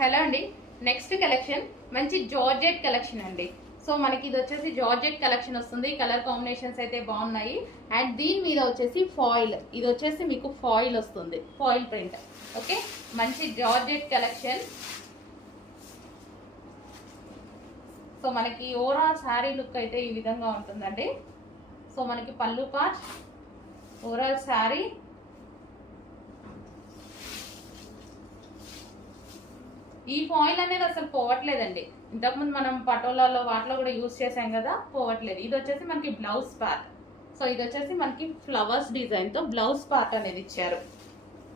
Hello అండి. Next collection మంచి georgette collection అండి. సో మనకి ఇది వచ్చేసి జార్జెట్ కలెక్షన్ వస్తుంది. కలర్ కాంబినేషన్స్ అయితే బాగున్నాయి. అండ్ దీని మీద వచ్చేసి ఫాయిల్, ఇది వచ్చేసి మీకు ఫాయిల్ వస్తుంది, ఫాయిల్ ప్రింట్. ఓకే, మంచి జార్జెట్ కలెక్షన్. సో మనకి ఓవరాల్ శారీ లుక్ అయితే ఈ విధంగా ఉంటుందండి. సో మనకి పళ్ళు పార్ట్, ఓవరాల్ శారీ, ఈ ఫాయిల్ అనేది అసలు పోవట్లేదండి. ఇంతకుముందు మనం పటోలాలో వాటిలో కూడా యూజ్ చేసాం కదా, పోవట్లేదు. ఇది వచ్చేసి మనకి బ్లౌజ్ పార్ట్. సో ఇది వచ్చేసి మనకి ఫ్లవర్స్ డిజైన్ తో బ్లౌజ్ పార్ట్ అనేది ఇచ్చారు.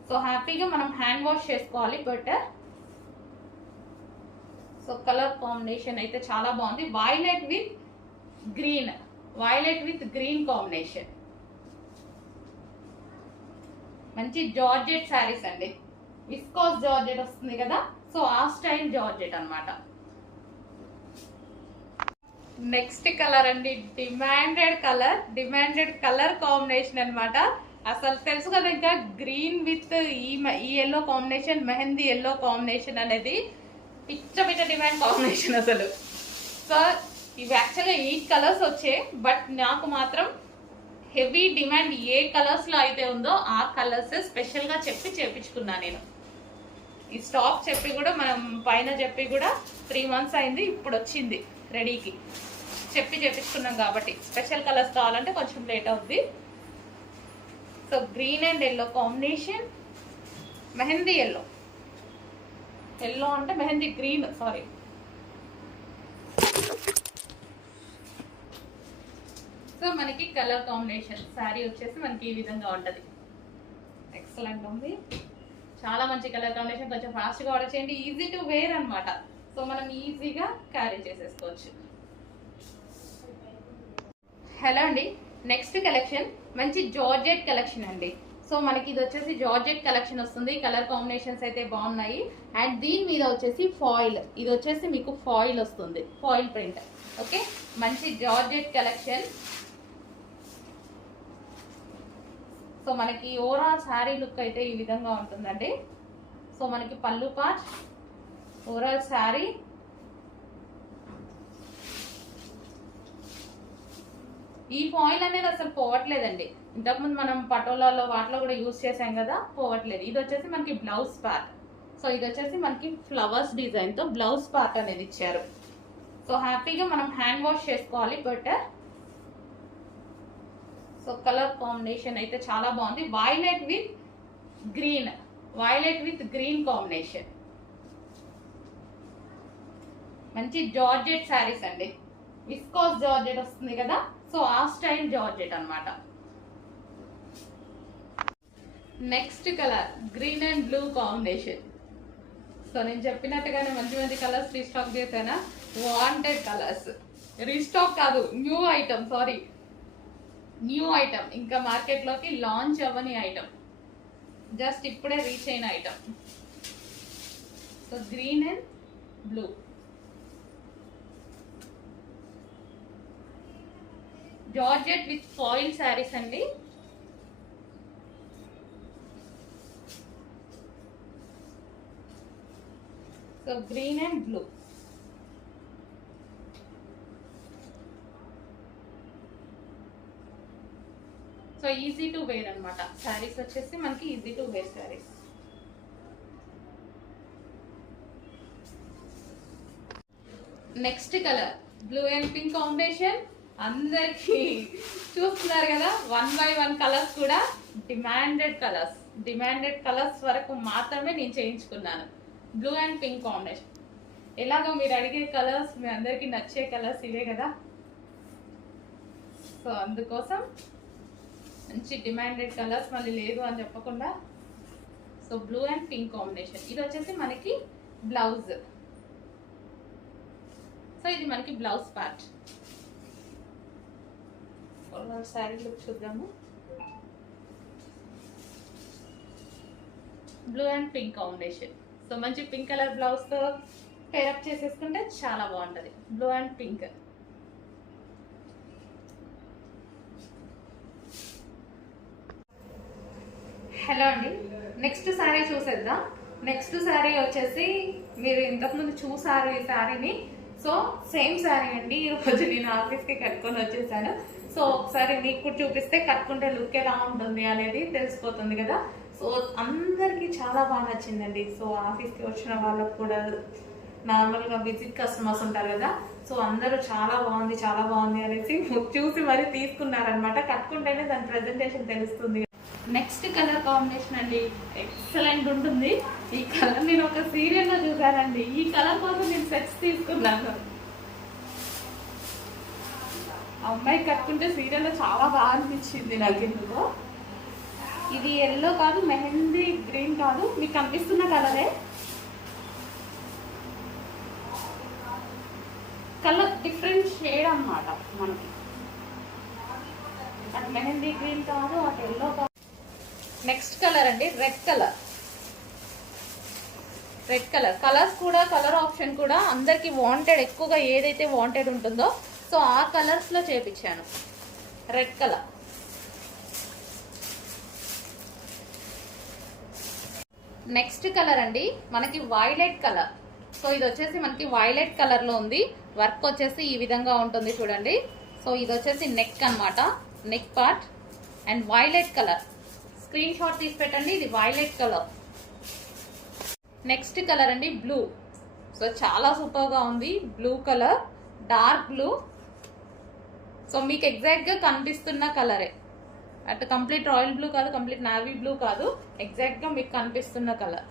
సో హ్యాపీగా మనం హ్యాండ్ వాష్ చేసుకోవాలి బెటర్. సో కలర్ కాంబినేషన్ అయితే చాలా బాగుంది. Violet with green, violet with green combination. మంచి జార్జెట్ శారీస్ అండి. విస్కోస్ జార్జెట్ వస్తుంది కదా, సో ఆ స్టైల్ జార్జెట్ అన్నమాట. నెక్స్ట్ కలర్ అండి, డిమాండెడ్ కలర్ కాంబినేషన్ అన్నమాట. అసలు తెలుసు కదా, ఇంకా గ్రీన్ విత్ ఈ yellow combination, mehndi yellow combination అనేది పిచ్చ డిమాండ్ కాంబినేషన్ అసలు. సో ఇవి యాక్చువల్గా 8 కలర్స్ వచ్చాయి, బట్ నాకు మాత్రం హెవీ డిమాండ్ ఏ కలర్స్ లో అయితే ఉందో ఆ కలర్స్ స్పెషల్ గా చెప్పి చేపించుకున్నా నేను. ఈ స్టాక్ చెప్పి కూడా మనం పైన చెప్పి కూడా 3 months అయింది, ఇప్పుడు వచ్చింది రెడీకి. చెప్పి చేపించుకున్నాం కాబట్టి స్పెషల్ కలర్స్ కావాలంటే కొంచెం లేట్ అవుద్ది. So green and yellow combination, mehndi yellow, yellow అంటే మెహందీ గ్రీన్, సారీ. సో మనకి కలర్ కాంబినేషన్ శారీ వచ్చేసి మనకి ఈ విధంగా ఉంటది. ఎక్సలెంట్ ఉంది, చాలా మంచి కలర్ కాంబినేషన్. కొంచెం ఫాస్ట్గా ఆర్డర్ చేయండి, ఈజీ టు వేర్ అనమాట. సో మనం ఈజీగా క్యారీ చేసేసుకోవచ్చు. హలో అండి. నెక్స్ట్ కలెక్షన్ మంచి జార్జెట్ కలెక్షన్ అండి. సో మనకి ఇది వచ్చేసి జార్జెట్ కలెక్షన్ వస్తుంది. కలర్ కాంబినేషన్స్ అయితే బాగున్నాయి. అండ్ దీని మీద వచ్చేసి ఫాయిల్, ఇది వచ్చేసి మీకు ఫాయిల్ వస్తుంది, ఫాయిల్ ప్రింట్. ఓకే, మంచి జార్జెట్ కలెక్షన్. సో మనకి ఓవరాల్ శారీ లుక్ అయితే ఈ విధంగా ఉంటుందండి. సో మనకి పళ్ళు పార్ట్, ఓవరాల్ శారీ, ఈ ఫాయిల్ అనేది అసలు పోవట్లేదండి. ఇంతకుముందు మనం పటోలాలో వాటిలో కూడా యూజ్ చేసాం కదా, పోవట్లేదు. ఇది వచ్చేసి మనకి బ్లౌజ్ పార్ట్. సో ఇది వచ్చేసి మనకి ఫ్లవర్స్ డిజైన్ తో బ్లౌజ్ పార్ట్ అనేది ఇచ్చారు. సో హ్యాపీగా మనం హ్యాండ్ వాష్ చేసుకోవాలి బెటర్. సో కలర్ కాంబినేషన్ అయితే చాలా బాగుంది. Violet with green combination. మంచి జార్జెట్ శారీస్ అండి. విస్కోస్ జార్జెట్ వస్తుంది కదా, సో ఆ స్టైల్ జార్జెట్ అన్నమాట. Next colour green and blue combination. So నేను చెప్పినట్టుగానే మంచి కలర్స్ రీస్టాక్ చేశానా, వాంటెడ్ కలర్స్. రీస్టాక్ కాదు, new item, sorry, new item. ఇంకా మార్కెట్లోకి లాంచ్ అవ్వని ఐటమ్, జస్ట్ ఇప్పుడే రీచ్ అయిన item. So green and blue, georgette with foil saris అండి. So green and blue. So easy to wear అనమాట. శారీస్ వచ్చేసి మనకి easy to wear saris. Next colour blue and pink combination. అందరికి చూస్తున్నారు కదా, 1 by 1 కలర్స్ కూడా డిమాండెడ్ కలర్స్ వరకు మాత్రమే నేను చేయించుకున్నాను. Blue and pink combination. ఎలాగో మీరు అడిగే కలర్స్, మీ అందరికి నచ్చే కలర్స్ ఇవే కదా, సో అందుకోసం మంచి డిమాండెడ్ కలర్స్ మళ్ళీ లేదు అని చెప్పకుండా. So blue and pink combination. ఇది వచ్చేసి మనకి బ్లౌజ్. సో ఇది మనకి బ్లౌజ్ పార్ట్. శారీ లుక్ చూద్దాము. Blue and pink combination. So మంచి పింక్ కలర్ బ్లౌజ్ తో పేరప్ చేసేసుకుంటే చాలా బాగుంటది. Blue and pink. హలో అండి. నెక్స్ట్ సారీ చూసేద్దాం. నెక్స్ట్ శారీ వచ్చేసి మీరు ఇంతకుముందు చూసారు ఈ శారీని. సో సేమ్ శారీ అండి, ఈరోజు నేను ఆఫీస్కి కట్టుకొని వచ్చేసాను. సో ఒకసారి మీకు కూడా చూపిస్తే కట్టుకుంటే లుక్ ఎలా ఉంటుంది అనేది తెలిసిపోతుంది కదా. సో అందరికీ చాలా బాగా నచ్చిందండి. సో ఆఫీస్కి వచ్చిన వాళ్ళకు కూడా, నార్మల్గా విజిట్ కస్టమర్స్ ఉంటారు కదా, సో అందరూ చాలా బాగుంది అనేసి చూసి మరీ తీసుకున్నారనమాట. కట్టుకుంటేనే దాని ప్రెజెంటేషన్ తెలుస్తుంది. నెక్స్ట్ కలర్ కాంబినేషన్ అండి, ఎక్సలెంట్ ఉంటుంది. ఈ కలర్ నేను ఒక సీరియల్లో చూసానండి. ఈ కలర్ కోసం నేను సెట్స్ తీసుకున్నాను. అమ్మాయి కట్టుకుంటే సీరియల్లో చాలా బాగా అనిపించింది నాకు. ఎందుకో ఇది ఎల్లో కాదు, మెహందీ గ్రీన్ కాదు, మీకు కనిపిస్తున్న కలరే. కలర్ డిఫరెంట్ షేడ్ అన్నమాట మనకి. అటు మెహందీ గ్రీన్ కాదు, అటు ఎల్లో కాదు. నెక్స్ట్ కలర్ అండి, red colour. Red colour colours కూడా, కలర్ ఆప్షన్ కూడా అందరికి వాంటెడ్, ఎక్కువగా ఏదైతే వాంటెడ్ ఉంటుందో సో ఆ కలర్స్ లో చేపించాను. Red colour. నెక్స్ట్ కలర్ అండి మనకి వైలెట్ కలర్. సో ఇది వచ్చేసి మనకి వైలెట్ కలర్ లో ఉంది. వర్క్ వచ్చేసి ఈ విధంగా ఉంటుంది చూడండి. సో ఇది వచ్చేసి నెక్ అన్నమాట, neck part. And violet colour, screen shot తీసి పెట్టండి. ఇది వైలెట్ కలర్. నెక్స్ట్ కలర్ అండి బ్లూ. సో చాలా సూపర్ గా ఉంది blue colour, dark blue. So మీకు ఎగ్జాక్ట్ గా కనిపిస్తున్న కలరే, అటు కంప్లీట్ రాయల్ బ్లూ కాదు, కంప్లీట్ నావీ బ్లూ కాదు, ఎగ్జాక్ట్ గా మీకు కనిపిస్తున్న కలర్.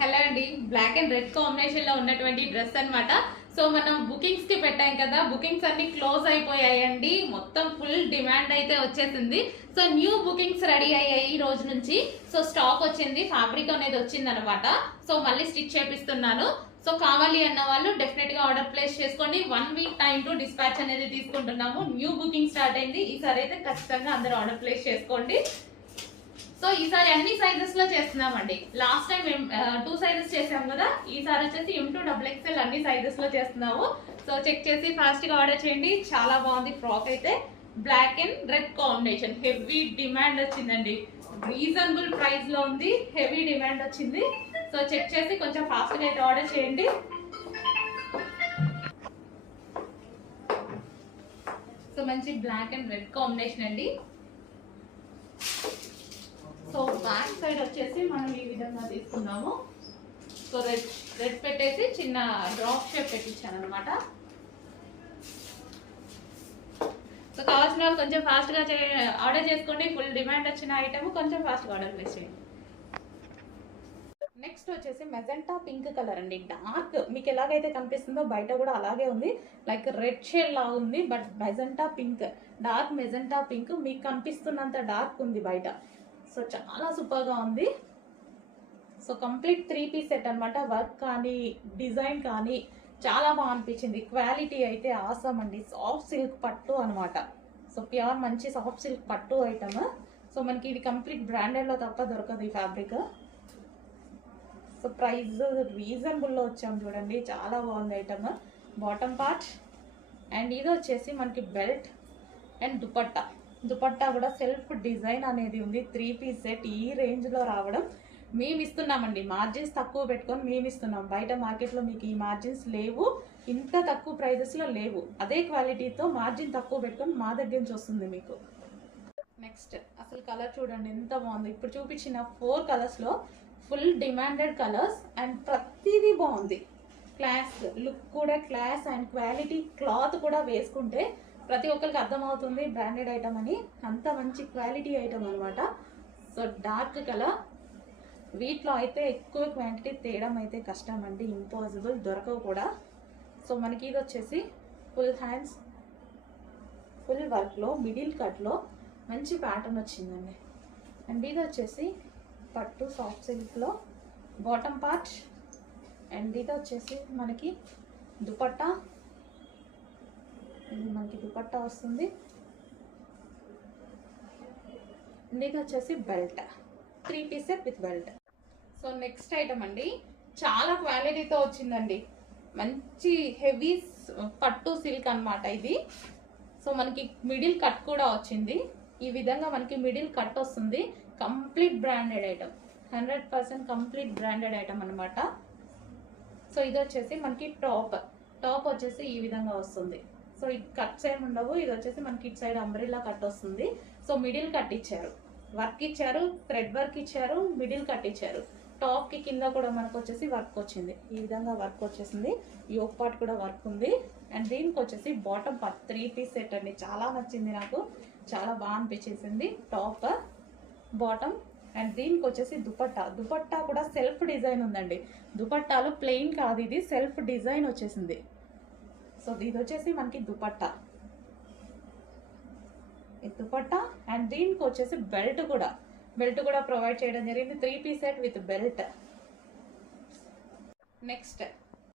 హలో అండి, బ్లాక్ అండ్ రెడ్ కాంబినేషన్ లో ఉన్నటువంటి డ్రెస్ అన్నమాట. సో మనం బుకింగ్స్ కి పెట్టాం కదా, బుకింగ్స్ అన్ని క్లోజ్ అయిపోయాయండి. మొత్తం ఫుల్ డిమాండ్ అయితే వచ్చేసింది. సో న్యూ బుకింగ్స్ రెడీ అయ్యాయి ఈ రోజు నుంచి. సో స్టాక్ వచ్చింది, ఫ్యాబ్రిక్ అనేది వచ్చింది అనమాట. సో మళ్ళీ స్టిచ్ చేపిస్తున్నాను. సో కావాలి అన్న వాళ్ళు డెఫినెట్ గా ఆర్డర్ ప్లేస్ చేసుకోండి. 1 వీక్ టైం టు డిస్పాచ్ అనేది తీసుకుంటున్నాము. న్యూ బుకింగ్ స్టార్ట్ అయింది. ఈసారి అయితే ఖచ్చితంగా అందరూ ఆర్డర్ ప్లేస్ చేసుకోండి. సో ఈసారి అన్ని సైజెస్ లో చేస్తున్నామండి. లాస్ట్ టైం 2 సైజెస్ చేసాం కదా, ఈసారి వచ్చేసి M2 XXL అన్ని సైజెస్ లో చేస్తున్నాము. సో చెక్ చేసి ఫాస్ట్ గా ఆర్డర్ చేయండి. చాలా బాగుంది ఫ్రాక్ అయితే. Black and red combination, heavy demand వచ్చిందండి. రీజనబుల్ ప్రైస్ లో ఉంది, హెవీ డిమాండ్ వచ్చింది. సో చెక్ చేసి కొంచెం ఫాస్ట్ గా అయితే ఆర్డర్ చేయండి. సో మంచి బ్లాక్ అండ్ రెడ్ కాంబినేషన్ అండి. సో బ్యాక్ సైడ్ వచ్చేసి మనం ఈ విధంగా తీసుకున్నాము. సో రెడ్ పెట్టేసి చిన్న డ్రాప్ షేప్ పెట్టించాను అనమాట. సో కావాల్సిన వాళ్ళు కొంచెం ఫాస్ట్ గా ఆర్డర్ చేసుకోండి. ఫుల్ డిమాండ్ వచ్చిన ఐటమ్, కొంచెం ఫాస్ట్ గా ఆర్డర్ ప్లేస్ చేయండి. నెక్స్ట్ వచ్చేసి మెజెంటా పింక్ కలర్ అండి. డార్క్ మీకు ఎలాగైతే కనిపిస్తుందో బయట కూడా అలాగే ఉంది, లైక్ రెడ్ షేడ్ లాగా ఉంది. But magenta pink, dark magenta pink మీకు కనిపిస్తున్నంత డార్క్ ఉంది బయట. సో చాలా సూపర్ గా ఉంది. సో కంప్లీట్ 3 పీస్ సెట్ అనమాట. వర్క్ కానీ, డిజైన్ కానీ చాలా బాగా అనిపించింది. క్వాలిటీ అయితే ఆసమ్ అండి. సాఫ్ట్ సిల్క్ పట్టు అనమాట. సో ప్యూర్ మంచి సాఫ్ట్ సిల్క్ పట్టు ఐటమ్. సో మనకి ఇది కంప్లీట్ బ్రాండెడ్ లో తప్ప దొరకదు ఈ ఫ్యాబ్రిక్. సో ప్రైస్ రీజనబుల్ లో వచ్చాము చూడండి, చాలా బాగుంది ఐటమ్. బాటమ్ పార్ట్ అండ్ ఇది వచ్చేసి మనకి బెల్ట్ అండ్ దుపట్టా. దుపట్టా కూడా సెల్ఫ్ డిజైన్ అనేది ఉంది. 3 పీస్ సెట్ ఈ రేంజ్ లో రావడం మేము ఇస్తున్నామండి. మార్జిన్స్ తక్కువ పెట్టుకొని మేము ఇస్తున్నాం. బయట మార్కెట్లో మీకు ఈ మార్జిన్స్ లేవు, ఇంత తక్కువ ప్రైజెస్ లో లేవు. అదే క్వాలిటీతో మార్జిన్ తక్కువ పెట్టుకొని మా దగ్గర నుంచి వస్తుంది మీకు. నెక్స్ట్ అసలు కలర్ చూడండి ఎంత బాగుంది. ఇప్పుడు చూపించిన 4 కలర్స్ లో ఫుల్ డిమాండెడ్ కలర్స్ అండ్ ప్రతిదీ బాగుంది. క్లాస్ లుక్ కూడా క్లాస్ అండ్ క్వాలిటీ. క్లాత్ కూడా వేసుకుంటే ప్రతి ఒక్కరికి అర్థమవుతుంది బ్రాండెడ్ ఐటమ్ అని. అంత మంచి క్వాలిటీ ఐటమ్ అనమాట. సో డార్క్ కలర్, వీటిలో అయితే ఎక్కువ క్వాంటిటీ తేయడం అయితే కష్టం అండి, ఇంపాసిబుల్, దొరకవు కూడా. సో మనకి ఇది వచ్చేసి ఫుల్ హ్యాండ్స్, ఫుల్ వర్క్లో, మిడిల్ కట్లో మంచి ప్యాటర్న్ వచ్చిందండి. అండ్ ఇది వచ్చేసి పట్టు సాఫ్ట్ సిల్క్లో బాటమ్ పార్ట్. అండ్ ఇది వచ్చేసి మనకి దుపట్టా. ఇది మనకి దుపట్టా వస్తుంది. ఇది వచ్చేసి belt, 3 piece set with belt. So next item అండి, చాలా క్వాలిటీతో వచ్చిందండి. మంచి హెవీ పట్టు సిల్క్ అన్నమాట ఇది. సో మనకి మిడిల్ కట్ కూడా వచ్చింది. ఈ విధంగా మనకి మిడిల్ కట్ వస్తుంది. Complete branded item, 100% complete branded item అనమాట. సో ఇది వచ్చేసి మనకి టాప్ వచ్చేసి ఈ విధంగా వస్తుంది. సో ఈ కట్స్ ఏమి ఉండవు, ఇది వచ్చేసి మనకి ఇటు సైడ్ అంబ్రెల్లా కట్ వస్తుంది. సో మిడిల్ కట్ ఇచ్చారు, వర్క్ ఇచ్చారు, థ్రెడ్ వర్క్ ఇచ్చారు, మిడిల్ కట్ ఇచ్చారు. టాప్ కి కింద కూడా మనకు వచ్చేసి వర్క్ వచ్చింది, ఈ విధంగా వర్క్ వచ్చేసింది. యోక్ పార్ట్ కూడా వర్క్ ఉంది. అండ్ దీనికి వచ్చేసి బాటమ్ పార్ట్ 3 పీస్ సెట్ అండి, చాలా నచ్చింది నాకు, చాలా బాగా అనిపించేసింది. Top bottom. అండ్ దీనికి వచ్చేసి దుపట్టా కూడా సెల్ఫ్ డిజైన్ ఉందండి. దుపట్టాలు ప్లెయిన్ కాదు, ఇది సెల్ఫ్ డిజైన్ వచ్చేసింది. సో ఇది వచ్చేసి మనకి దుపట్టా, అండ్ దీనికి వచ్చేసి బెల్ట్ కూడా ప్రొవైడ్ చేయడం జరిగింది. 3 piece set with belt. Next